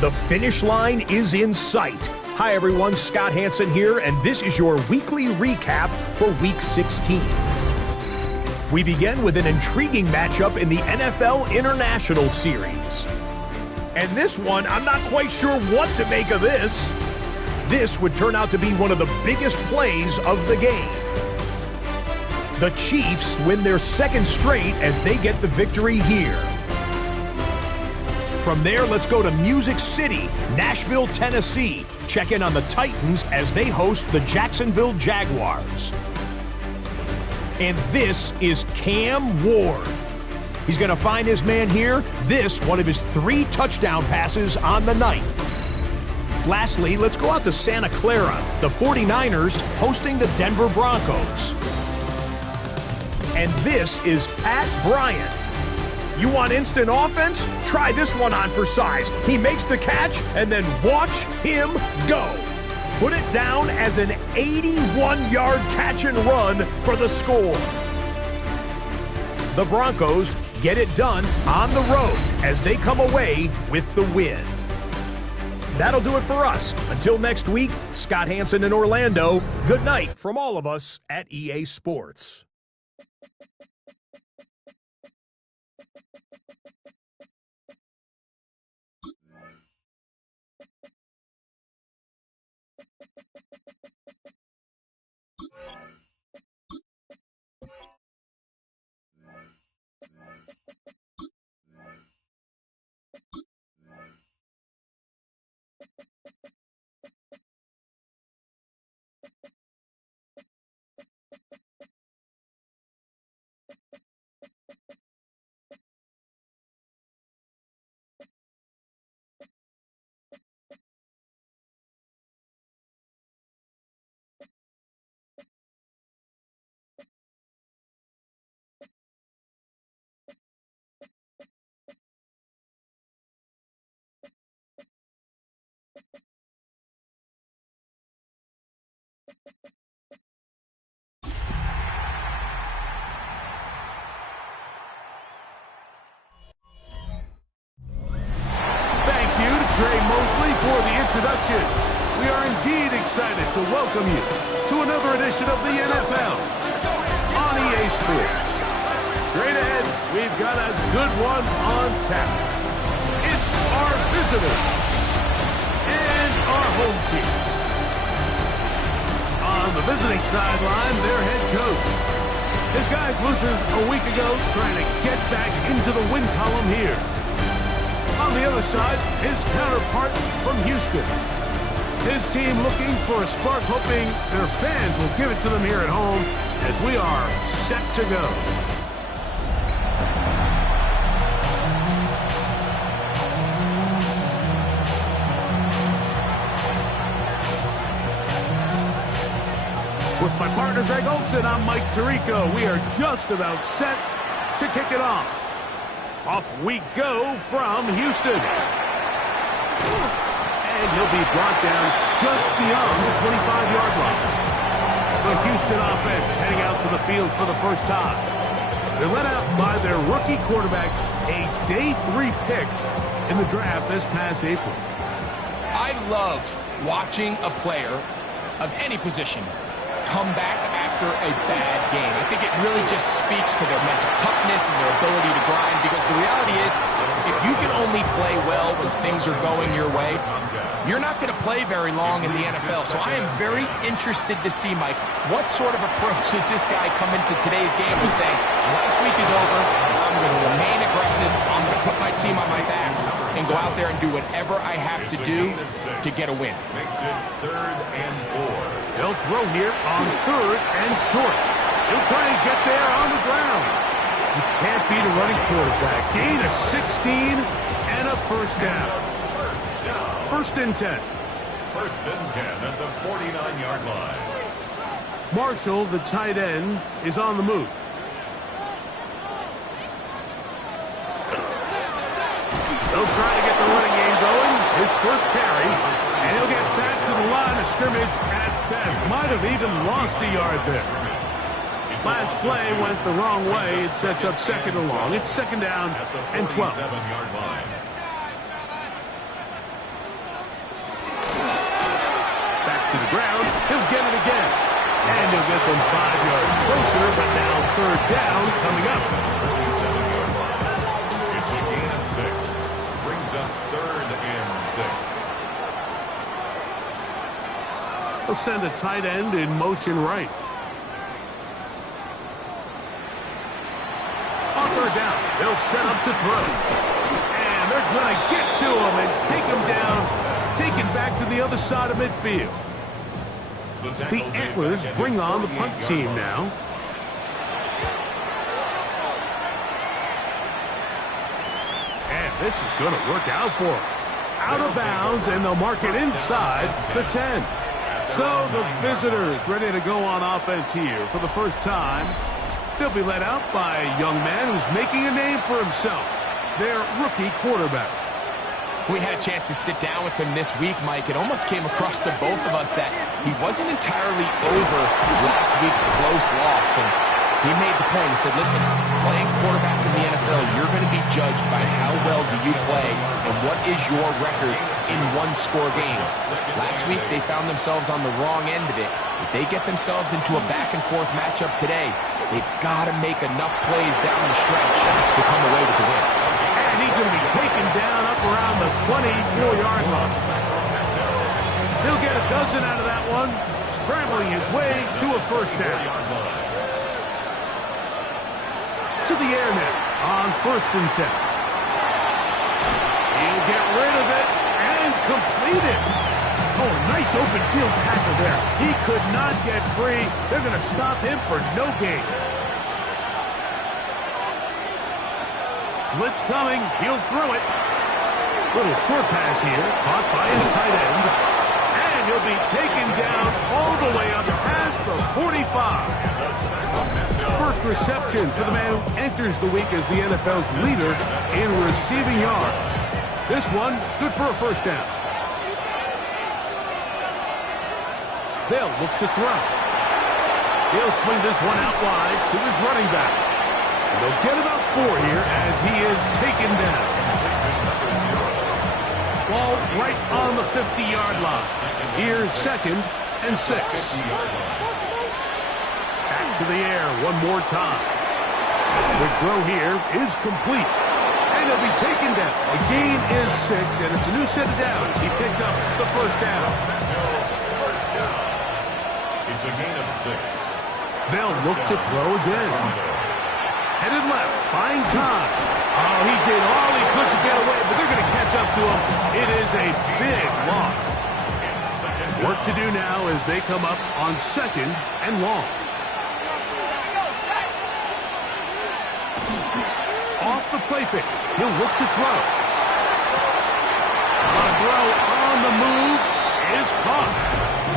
The finish line is in sight. Hi everyone, Scott Hanson here, and this is your weekly recap for Week 16. We begin with an intriguing matchup in the NFL International Series. And this one, I'm not quite sure what to make of this. This would turn out to be one of the biggest plays of the game. The Chiefs win their second straight as they get the victory here. From there, let's go to Music City, Nashville, Tennessee. Check in on the Titans as they host the Jacksonville Jaguars. And this is Cam Ward. He's going to find his man here. This, one of his 3 touchdown passes on the night. Lastly, let's go out to Santa Clara, the 49ers hosting the Denver Broncos. And this is Pat Bryant. You want instant offense? Try this one on for size. He makes the catch, and then watch him go. Put it down as an 81-yard catch and run for the score. The Broncos get it done on the road as they come away with the win. That'll do it for us. Until next week, Scott Hanson in Orlando. Good night from all of us at EA Sports. Introduction. We are indeed excited to welcome you to another edition of the NFL on EA Sports. Straight ahead, we've got a good one on tap. It's our visitors and our home team. On the visiting sideline, their head coach. His guys loses a week ago trying to get back into the win column here. On the other side, his counterpart from Houston. His team looking for a spark, hoping their fans will give it to them here at home as we are set to go. With my partner Greg Olson, I'm Mike Tirico. We are just about set to kick it off. Off we go from Houston. And he'll be brought down just beyond the 25-yard line. The Houston offense heading out to the field for the first time. They're led out by their rookie quarterback, a day 3 pick in the draft this past April. I love watching a player of any position come back after a bad game. I think it really just speaks to their mental toughness and their ability to grind, because the reality is, if you can only play well when things are going your way, you're not going to play very long in the NFL. So I am very interested to see, Mike, what sort of approach does this guy come into today's game and say, last week is over, I'm going to remain aggressive, I'm going to put my team on my back and go out there and do whatever I have to do to get a win. Makes it 3rd and 4. They'll throw here on 3rd and short. He'll try and get there on the ground. You can't beat a running quarterback. Gain of 16 and a first down. 1st and 10. 1st and 10 at the 49-yard line. Marshall, the tight end, is on the move. They'll try to get the running game going. His first carry, and he'll get back to the line of scrimmage at best. Might have even lost a yard there. Last play went the wrong way. It sets up 2nd and long. It's 2nd down and 12. the ground. He'll get it again. And he'll get them 5 yards closer, but now third down coming up. 37-yard line. It's a gain of 6. Brings up 3rd and 6. They'll send a tight end in motion right. On third down, they'll set up to throw. And they're going to get to him and take him down, take it back to the other side of midfield. The Antlers bring on the punt team now. And this is going to work out for them. Out of bounds, and they'll mark it inside the 10. So the visitors ready to go on offense here for the first time. They'll be led out by a young man who's making a name for himself, their rookie quarterback. We had a chance to sit down with him this week, Mike. It almost came across to both of us that he wasn't entirely over last week's close loss. And he made the point. He said, listen, playing quarterback in the NFL, you're going to be judged by how well do you play and what is your record in one-score games. Last week, they found themselves on the wrong end of it. If they get themselves into a back-and-forth matchup today, they've got to make enough plays down the stretch to come away with the win. And he's going to be taken down up around the 24-yard line. He'll get a dozen out of that one, scrambling his way to a first down. To the air now on 1st and 10. He'll get rid of it and complete it. Oh, nice open field tackle there. He could not get free. They're going to stop him for no gain. Blitz coming. He'll throw it. Little short pass here. Caught by his tight end. And he'll be taken down all the way up past the 45. First reception for the man who enters the week as the NFL's leader in receiving yards. This one, good for a first down. They'll look to throw. He'll swing this one out wide to his running back. And they'll get about 4 here as he is taken down. Ball right on the 50-yard line. Here's 2nd and 6. Back to the air one more time. The throw here is complete. And he'll be taken down. The gain is 6, and it's a new set of downs. He picked up the first down. It's a gain of 6. They'll look to throw again. Headed left, buying time. Oh, he did all he could to get away, but they're going to catch up to him. It is a big loss. Work to do now as they come up on 2nd and long. Off the play fake. He'll look to throw. A throw on the move is caught.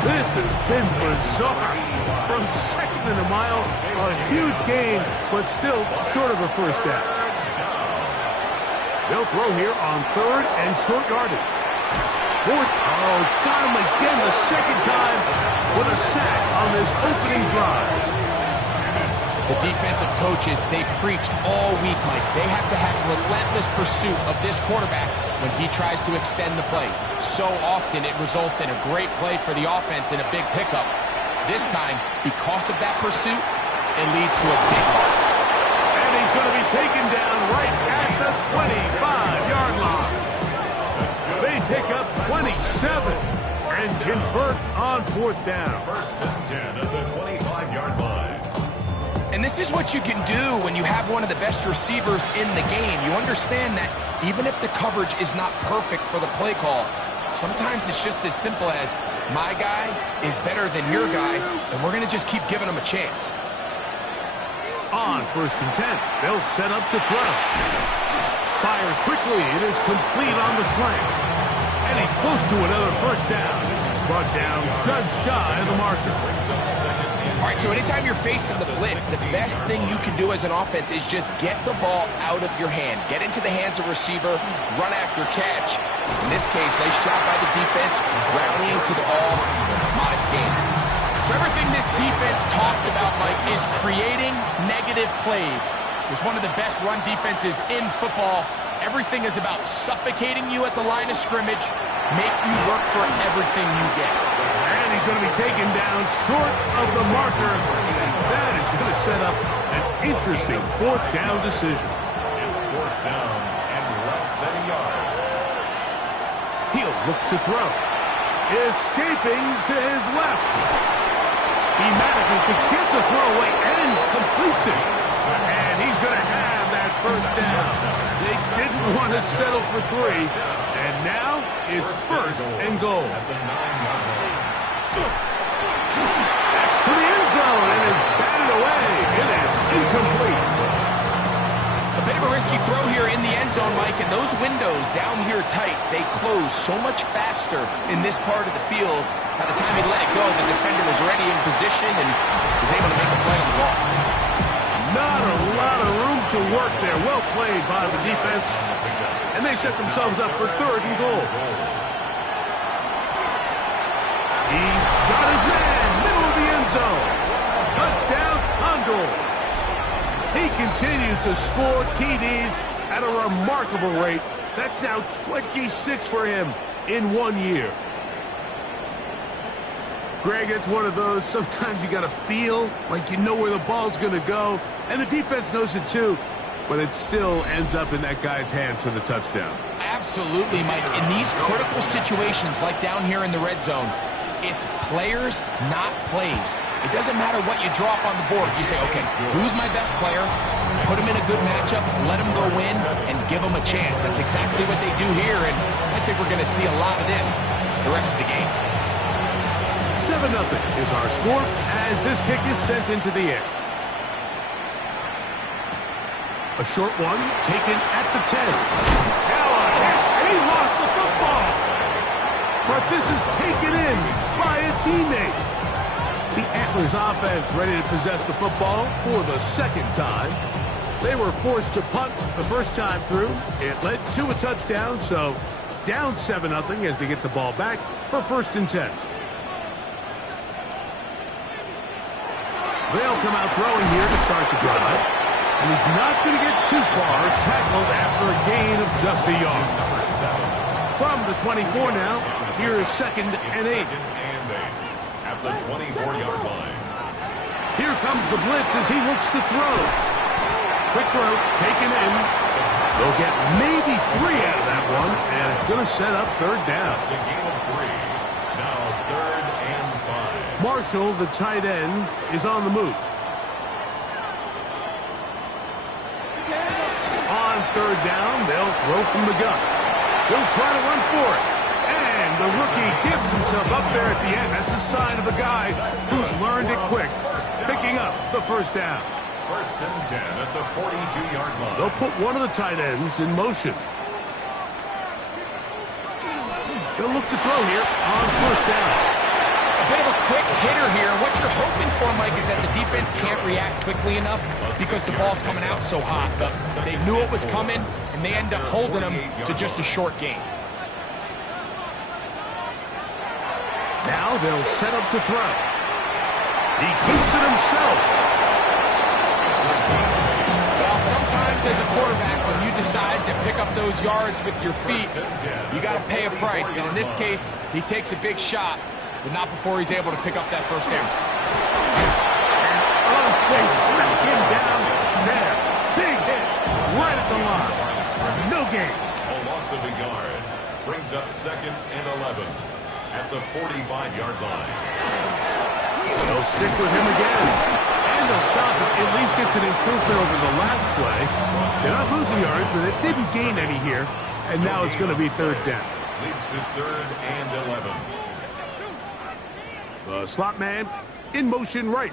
This has been bizarre. From 2nd and a mile, a huge gain, but still short of a first down. They'll throw here on 3rd and short yardage. 4th, oh, got him again the second time with a sack on this opening drive. The defensive coaches, they preached all week, Mike. They have to have relentless pursuit of this quarterback when he tries to extend the play. So often it results in a great play for the offense and a big pickup. This time, because of that pursuit, it leads to a big loss. And he's going to be taken down right at the 25-yard line. They pick up 27 and convert on 4th down. 1st and 10 at the 25-yard line. And this is what you can do when you have one of the best receivers in the game. You understand that even if the coverage is not perfect for the play call, sometimes it's just as simple as my guy is better than your guy, and we're going to just keep giving him a chance. On 1st and 10, they'll set up to throw. Fires quickly. It is complete on the slant. And he's close to another first down. This is brought down just shy of the marker. All right, so anytime you're facing the blitz, the best thing you can do as an offense is just get the ball out of your hand. Get into the hands of receiver, run after catch. In this case, nice job by the defense, rallying to the ball, modest gain. So everything this defense talks about, Mike, is creating negative plays. It's one of the best run defenses in football. Everything is about suffocating you at the line of scrimmage, make you work for everything you get. And he's going to be taken down short of the marker. And that is going to set up an interesting fourth down decision. It's fourth down and less than a yard. He'll look to throw. Escaping to his left. He manages to get the throw away and completes it. And he's going to have that first down. They didn't want to settle for 3. And now it's first and goal. At the 9-yard line. That's to the end zone and is batted away. It is incomplete. A bit of a risky throw here in the end zone, Mike, and those windows down here tight, they close so much faster in this part of the field. By the time he let it go, the defender was already in position and was able to make the play as well. Not a lot of room to work there. Well played by the defense. And they set themselves up for third and goal. He's got his man, middle of the end zone. Touchdown, Condor. He continues to score TDs at a remarkable rate. That's now 26 for him in 1 year. Greg, it's one of those, sometimes you got to feel like you know where the ball's going to go, and the defense knows it too, but it still ends up in that guy's hands for the touchdown. Absolutely, Mike. In these critical situations, like down here in the red zone, it's players, not plays. It doesn't matter what you drop on the board. You say, okay, who's my best player? Put him in a good matchup, let him go win, and give him a chance. That's exactly what they do here, and I think we're going to see a lot of this the rest of the game. 7-0 is our score as this kick is sent into the air. A short one taken at the 10. Now a hit, and he lost the football. But this is taken in by a teammate. The Antlers offense ready to possess the football for the second time. They were forced to punt the first time through. It led to a touchdown, so down 7-0 as they get the ball back for 1st and 10. They'll come out throwing here to start the drive. And he's not going to get too far, tackled after a gain of just a yard. Number 7. From the 24 now, here is 2nd and 8. At the 24-yard line. Here comes the blitz as he looks to throw. Quick throw, taken in. They'll get maybe 3 out of that one, and it's going to set up 3rd down. It's a gain of 3. Now 3rd and 5. Marshall, the tight end, is on the move. On 3rd down, they'll throw from the gun. He'll try to run for it. And the rookie gets himself up there at the end. That's a sign of a guy who's learned it quick. Picking up the 1st down. 1st and 10 at the 42-yard line. They'll put one of the tight ends in motion. They'll look to throw here on 1st down. A bit of a quick hitter here. What you're hoping for, Mike, is that the defense can't react quickly enough because the ball's coming out so hot. But they knew it was coming, and they end up holding them to just a short gain. Now they'll set up to throw. He keeps it himself. Well, sometimes as a quarterback, when you decide to pick up those yards with your feet, you got to pay a price. And in this case, he takes a big shot, but not before he's able to pick up that 1st down. And they smack him down there. Big hit right at the line. No gain. A loss of a yard brings up 2nd and 11 at the 45-yard line. They'll stick with him again. And they'll stop it. At least it's an improvement over the last play. They're not losing yards, but it didn't gain any here. And now it's going to be 3rd down. Leads to 3rd and 11. The slot man in motion right.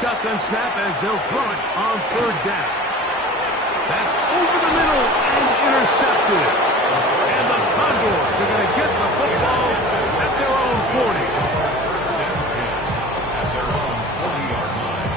Shotgun snap as they'll throw it on 3rd down. That's over the middle and intercepted. And the Condors are going to get the football at their own 40. 1st and 10 at their own 40-yard line.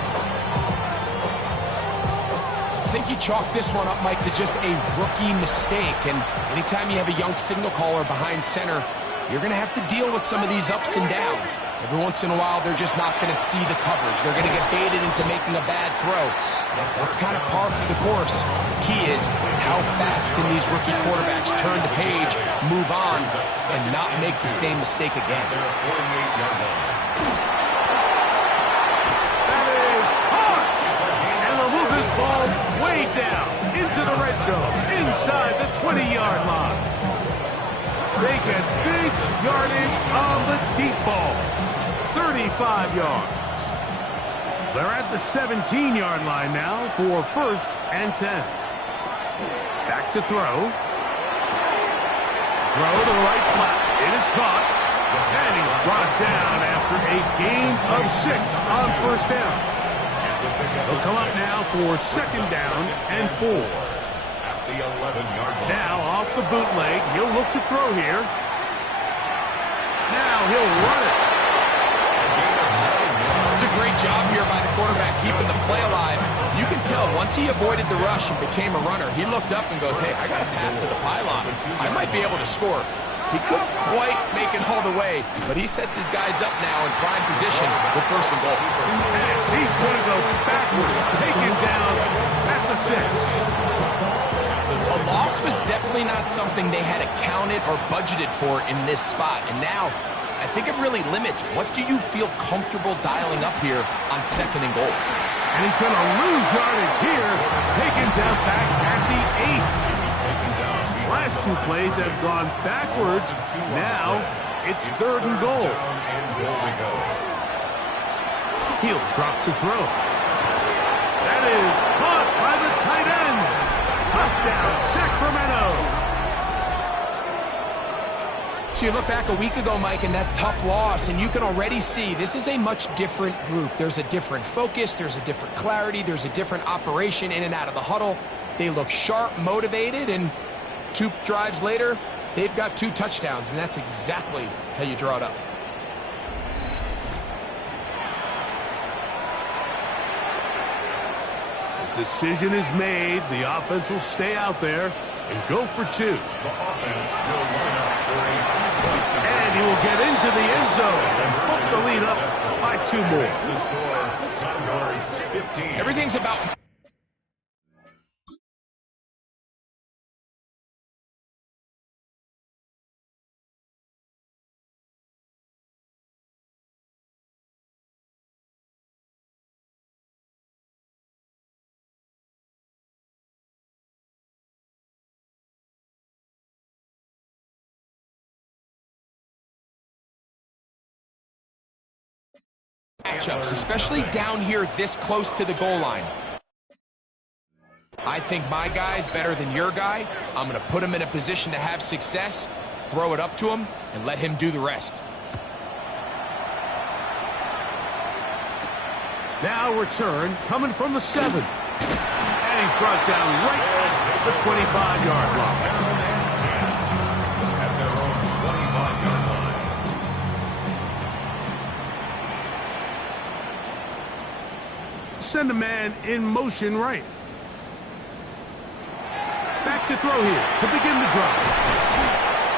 I think you chalk this one up, Mike, to just a rookie mistake. And anytime you have a young signal caller behind center, you're going to have to deal with some of these ups and downs. Every once in a while, they're just not going to see the coverage. They're going to get baited into making a bad throw. That's kind of par for the course. The key is how fast can these rookie quarterbacks turn the page, move on, and not make the same mistake again. That is hard. And they'll move this ball way down into the red zone, inside the 20-yard line. They get big yardage on the deep ball. 35 yards. They're at the 17-yard line now for 1st and 10. Back to throw. Throw to the right flat. It is caught. And he's brought down after a gain of 6 on 1st down. They'll come up now for 2nd down and 4. At the 11-yard line. Now off the bootleg. He'll look to throw here. Now he'll run it. It's a great job here by the quarterback keeping the play alive. You can tell once he avoided the rush and became a runner, he looked up and goes, hey, I got a path to the pylon. I might be able to score. He couldn't quite make it all the way, but he sets his guys up now in prime position with 1st and goal. And he's going to go backward, take him down at the 6. A loss was definitely not something they had accounted or budgeted for in this spot, and now I think it really limits what do you feel comfortable dialing up here on 2nd and goal. And he's going to lose yardage here, taken down back at the 8. Last 2 plays have gone backwards. Now it's 3rd and goal. He'll drop to throw. That is caught by the tight end. Touchdown, Sacramento. So you look back a week ago, Mike, and that tough loss, and you can already see this is a much different group. There's a different focus, there's a different clarity, there's a different operation in and out of the huddle. They look sharp, motivated, and 2 drives later, they've got 2 touchdowns, and that's exactly how you draw it up. The decision is made. The offense will stay out there and go for 2. The offense will line up for a 2-point. And he will get into the end zone and book the lead up by 2 more. The score, Condors 15. Everything's about... matchups, especially down here this close to the goal line. I think my guy's better than your guy. I'm going to put him in a position to have success, throw it up to him, and let him do the rest. Now return coming from the 7. And he's brought down right at the 25-yard line. At their own 25-yard line. Send a man in motion right. Back to throw here to begin the drive.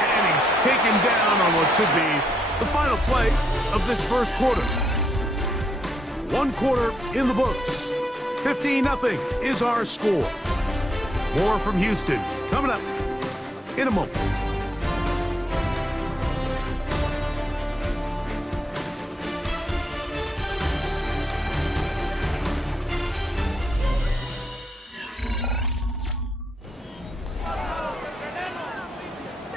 And he's taken down on what should be the final play of this 1st quarter. 1 quarter in the books. 15-0 is our score. More from Houston coming up in a moment.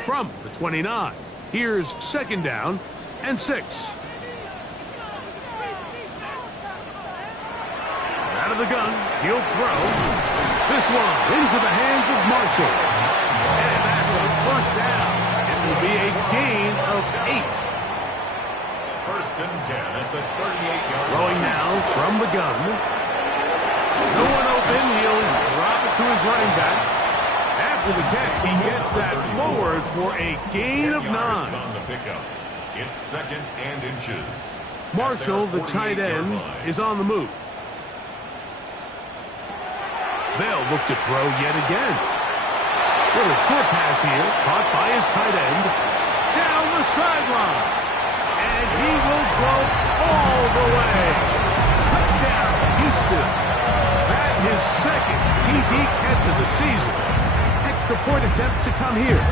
From the 29, here's 2nd down and 6. Out of the gun, he'll throw. This one into the hands of Marshall. And that's a 1st down. It will be a gain of 8. 1st and 10 at the 38-yard line. Throwing now from the gun. No one open. He'll drop it to his running back. After the catch, he gets that forward for a gain of 9. On the pickup. It's 2nd and inches. Marshall, the tight end, is on the move. They'll look to throw yet again. Little short pass here, caught by his tight end. Down the sideline. And he will go all the way. Touchdown, Houston. That his second TD catch of the season. Extra point attempt to come here.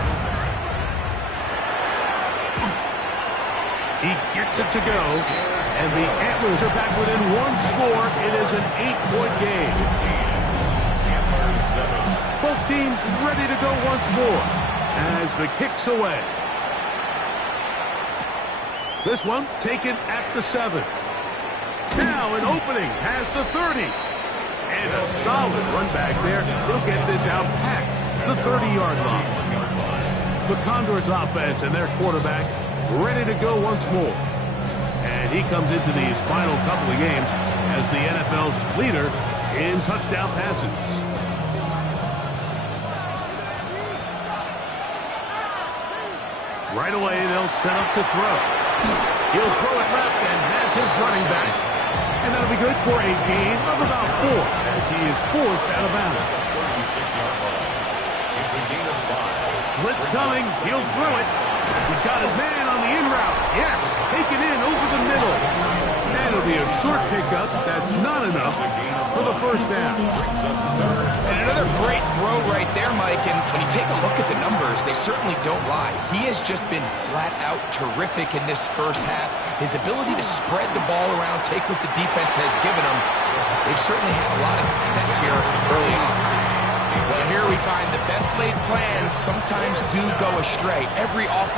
He gets it to go, and the Antlers are back within one score. It is an 8-point game. Both teams ready to go once more as the kick's away. This one taken at the 7. Now an opening has the 30. And a solid run back there. He'll get this out past the 30-yard line. The Condors offense and their quarterback ready to go once more. And he comes into these final couple of games as the NFL's leader in touchdown passes. Right away, they'll set up to throw. He'll throw it left and has his running back. And that'll be good for a gain of about 4 as he is forced out of bounds. 36-yard line. It's a gain of 5. Blitz coming. He'll throw it. He's got his man on the in route. Yes, taken in over the middle. And it'll be a short pickup. That's not enough for the first down. And another great throw right there, Mike. And when you take a look at the numbers, they certainly don't lie. He has just been flat out terrific in this first half. His ability to spread the ball around, take what the defense has given him, they've certainly had a lot of success here early on. Well, here we find the best laid plans sometimes do go astray. Every offense